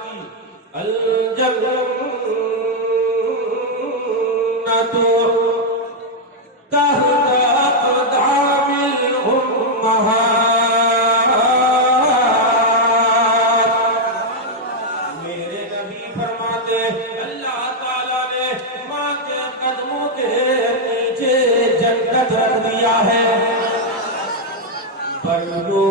अल जन्नतु तहता अक़दामिल उम्महात। मेरे नबी फरमाते अल्लाह ताला ने माँ के कदमों के नीचे जन्नत रख दिया है। बल्लू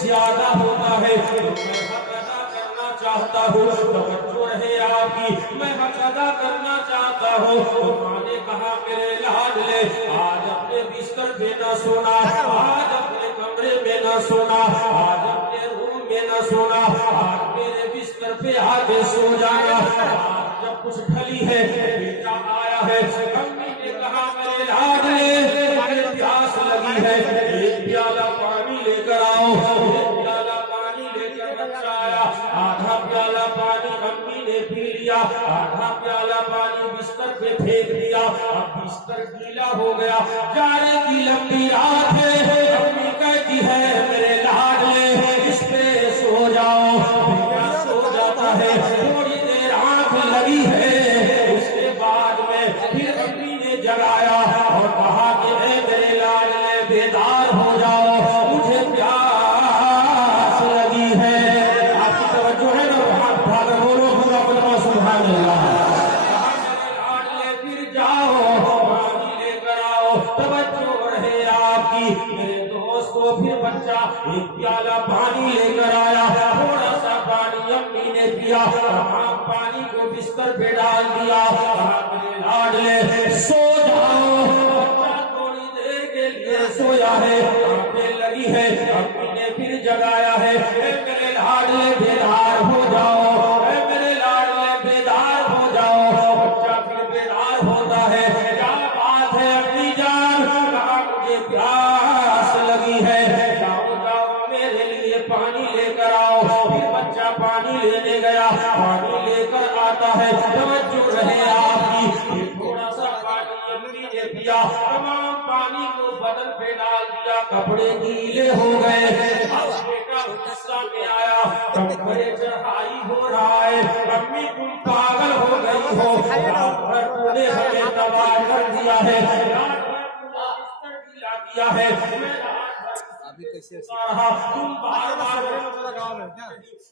ज्यादा होता है तो मैं हक अदा करना चाहता हूँ। तवज्जो रहे आपकी, मैं हक अदा करना चाहता हूँ। तो माँ ने कहा मेरे लाडले आज अपने बिस्तर पे न सोना, आज अपने कमरे में न सोना, आज अपने रूम में न सोना, आज मेरे बिस्तर पे आके सो जाना। आज जब कुछ ढली है बेटा आया है, अम्मी ने कहा मेरे लाडले मुझे प्यास लगी है, एक प्याला पानी लेकर आओ। आधा प्याला पानी अम्मी ने पी लिया, आधा प्याला पानी बिस्तर पे फेंक दिया। अब बिस्तर गीला हो गया, जाने की लंबी रात है। अम्मी कहती है मेरे लाडले इस पे सो जाओ। बेटा सो जाता है, थोड़ी देर आंख लगी है, उसके बाद में फिर अम्मी ने जगाया और कहा कि मेरे लाडले बेदार हो जाओ, मुझे प्यास लगी है। फिर जाओ पानी लेकर आओ। तवज्जो रहे आपकी मेरे दोस्तों। फिर बच्चा एक प्याला पानी लेकर आया, थोड़ा सा पानी अम्मी ने पिया, तमाम पानी को बिस्तर पे डाल दिया। मेरे लाडले सो जाओ। बच्चा थोड़ी देर के लिए सोया है, आंखें लगी है, अम्मी ने फिर जगाया है मेरे लाडले बेदार हो जाओ, प्यास लगी है, जाओ जाओ मेरे लिए पानी लेकर आओ। फिर बच्चा पानी लेने गया, पानी लेकर आता है। तवज्जो रहे आपकी, थोड़ा सा पानी अम्मी ने पिया, तमाम पानी को बदन पे डाल दिया, कपड़े गीले हो गए। अब बेटा गुस्सा में आया, टेम्परेचर हाई हो रहा है, अम्मी तुम पागल हो गई हो, तूने हमें तबाह कर दिया है, किया है। अभी कैसे तुम बार बार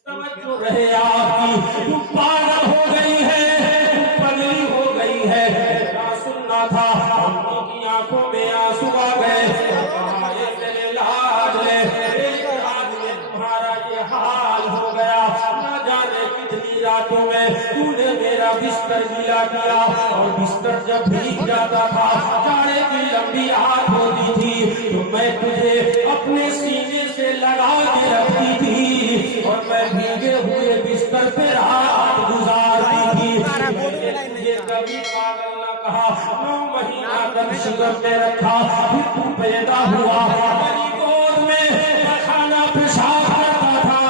तवज्जो रहे आपकी, तुम पागल हो गई है, तुम पगली हो गई है। क्या सुनना था, अम्मी की आंखों में आंसू आ गए। मेरे लाडले तुम्हारा ये हाल हो गया, न जाने कितनी रातों में तूने मेरा बिस्तर गीला किया। और बिस्तर जब भीग जाता था, जाने की लंबी आग होती थी, तो मैं तुझे अपने सीने से लगा के रखती थी और मैं भीगे हुए बिस्तर पे रात गुजारती थी। ये कभी पागल न कहा, 9 महीना तक शिगर में रखा, फिर तू पैदा हुआ, मेरी गोद में खाना पेशाब करता था।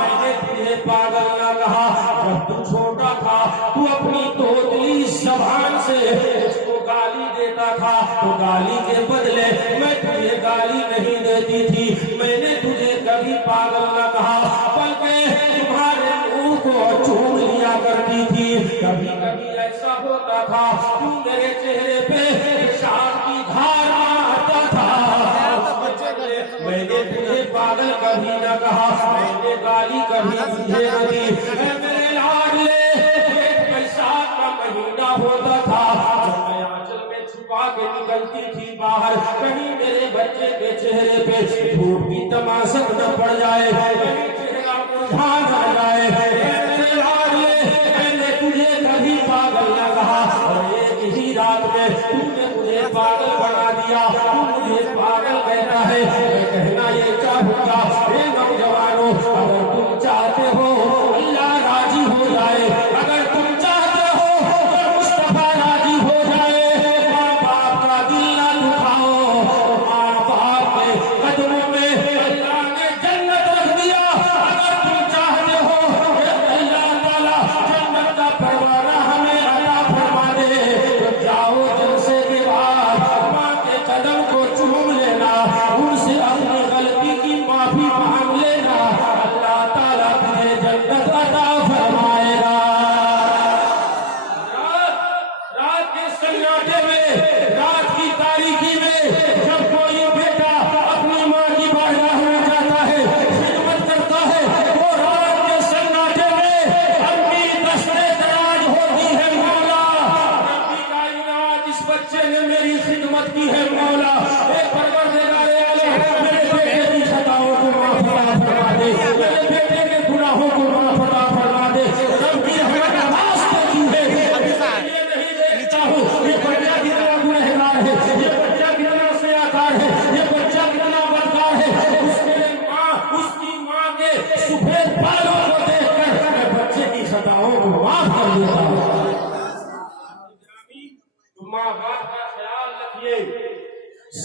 मैंने तुझे पागल न कहा, जब तू छोटा था तू अपनी तोतली जबान से उसको गाली देता था, तो गाली के बदले मैं तुझे गाली नहीं देती थी। मैंने तुझे कभी पागल न कहा, बल्कि तुम्हारे मुंह को चूम लिया करती थी। कभी कभी ऐसा होता था तू मेरे चेहरे पे पेशाब की धार मारता था, मैंने तुझे पागल कभी न कहा, मैंने गाली कभी तुझे न दी। मेरे लाडले पेशाब का महीना होता था, जब मैं आंचल में छुपा के निकलती थी बाहर, कहीं मेरे बच्चे के चेहरे पे धूप की तमाशा न पड़ जाए, कहीं चेहरा मुरझा न जाए। मैंने तुझे कभी पागल न कहा, और एक ही रात में तूने मुझे पागल बना दिया। तू मुझे पागल कहता है, मैं कहना ये चाहूंगा नौजवानों, अगर तुम चाहते हो अल्लाह राजी हो जाए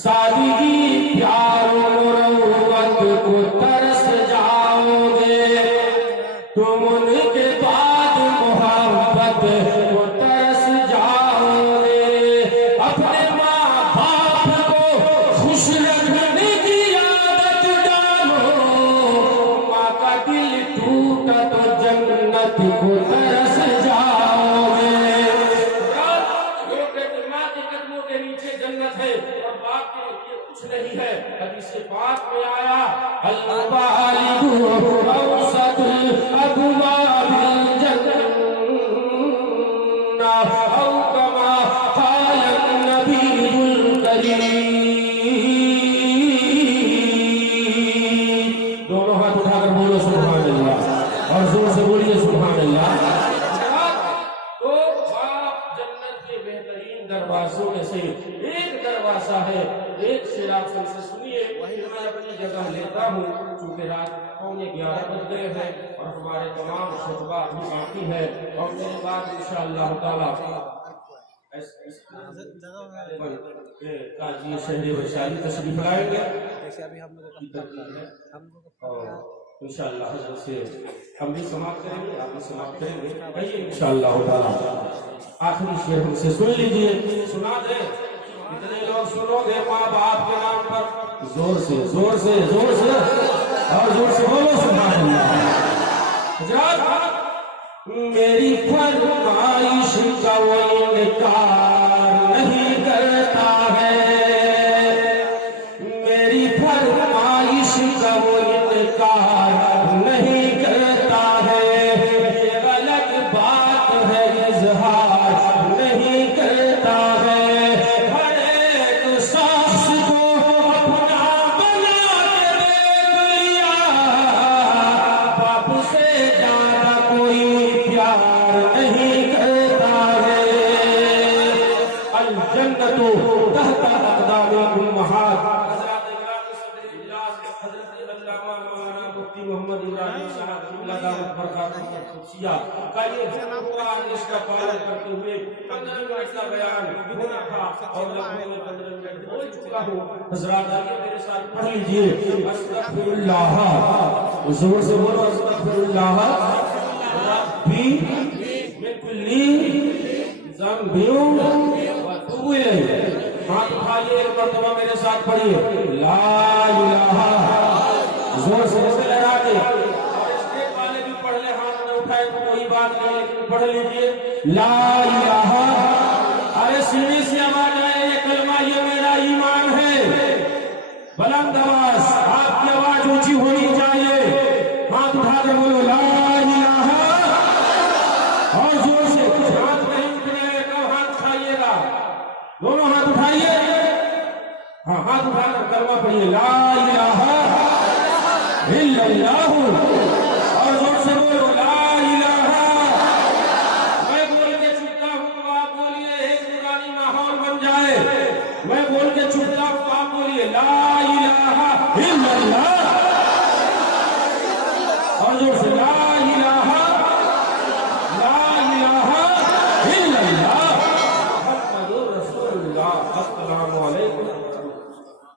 सादगी प्यारो मुरव्वत को तरस जाओगे, तुम उनके बाद मोहब्बत को तरस जाओगे। अपने माँ बाप को खुश रखने की आदत डालो, माँ का दिल टूटा तो जन्नत को तरस जाओगे। माँ के कदमों के नीचे जन्नत है और बाप के लिए कुछ नहीं है। हदीस पाक में आया अल-बालिगु औसतुल अबवाबिल जन्नह औ कमा क़ाल नबीयुल करीम। दोनों हाथ उठाकर बोलो सुभान अल्लाह और जोर से बोलिए सुभान अल्लाह। तो बाप जन्नत के बेहतरीन दरवाजों में से एक दरवाजा है। एक शेर आप सबसे सुनिए, मैं अपनी जगह लेता हूँ चूंकि रात 11:15 बज गए हैं और हमारे तमाम खुतबा भी बाकी है और मेरे बाद इंशाअल्लाह ताला काजी शहरी वैशाली तशरीफ लाएंगे और इंशाअल्लाह हज़रत से हम भी समाप्त करेंगे, आप भी समाप्त करेंगे इंशाअल्लाह ताला। आखिरी शेर हमसे सुन लीजिए, सुना दे। इतने लोग सुनोगे माँ बाप के नाम पर जोर से जोर से जोर से और जोर से बोलो सुभान अल्लाह। मेरी फरमाइश का वो इनकार नहीं करता है, मेरी फरमाइश का वो इनकार नहीं करता है। ये गलत बात है, इजहार नहीं करता है। मोहम्मद इब्राहिम साहब का ये इसका पालन करते हुए 15 मिनट का बयान होना था और लगभग 15 मिनट बोल चुका हूँ। हज़रात आइए मेरे साथ पढ़ लीजिए अस्तगफिरुल्लाह, जोर से बोलो अस्तगफिरुल्लाह रब्बी मिन कुल्ली ज़ंबिन व अतूबु इलैह। हाथ उठाइए एक मरतबा मेरे साथ पढ़िए ला इलाहा, जोर से लगा के। और स्टेज वाले भी पढ़ ले, हाथ में उठाए तो कोई बात नहीं, लेकिन पढ़ लीजिए ला इलाहा। अरे सीने से आवाज आए ये कलमा ये मेरा ईमान है। बुलंद आवाज, आपकी आवाज ऊंची होनी चाहिए। हाथ उठा के बोलो ला इलाहा और जोर से। कुछ हाथ नहीं उठने का हाथ उठाइएगा, दोनों हाथ उठाइए। हाँ, हाथ उठाकर कलमा पढ़िए ला इलाहा इल्लल्लाहु और जोर से बोलो ला इलाहा। मैं बोल के चुपता हूँ, आप बोलिए, एक पुरानी माहौल बन जाए। मैं बोल के चुपता हूँ, आप बोलिए ला इलाहा इल्लल्लाह और जोर से ला इलाहा इल्लल्लाह मुहम्मदुर रसूलुल्लाह। अस्सलामु अलैकुम।